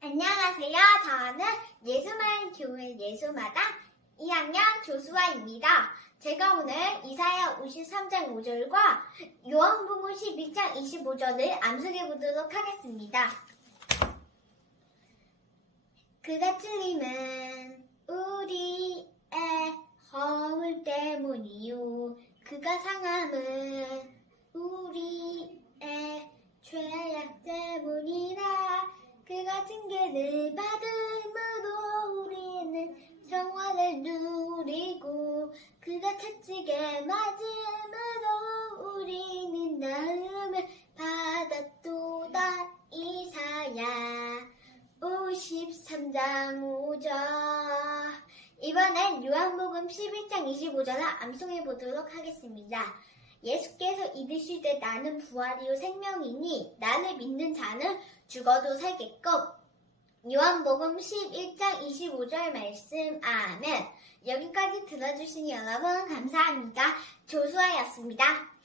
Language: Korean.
안녕하세요. 저는 예수만 교회 예수마다 2학년 조수아입니다. 제가 오늘 이사야 53장 5절과 요한복음 11장 25절을 암송해 보도록 하겠습니다. 그가 틀림은 우리의 허물 때문이요. 그가 상함은 징계를 받음으로 우리는 평화를 누리고 그가 채찍에 맞음으로 우리는 나음을 받았도다 이사야 53장 5절 이번엔 요한복음 11장 25절을 암송해 보도록 하겠습니다. 예수께서 이르실 때 나는 부활이요 생명이니 나를 믿는 자는 죽어도 살겠고 요한복음 11장 25절 말씀 아멘 여기까지 들어주신 여러분 감사합니다. 조수아였습니다.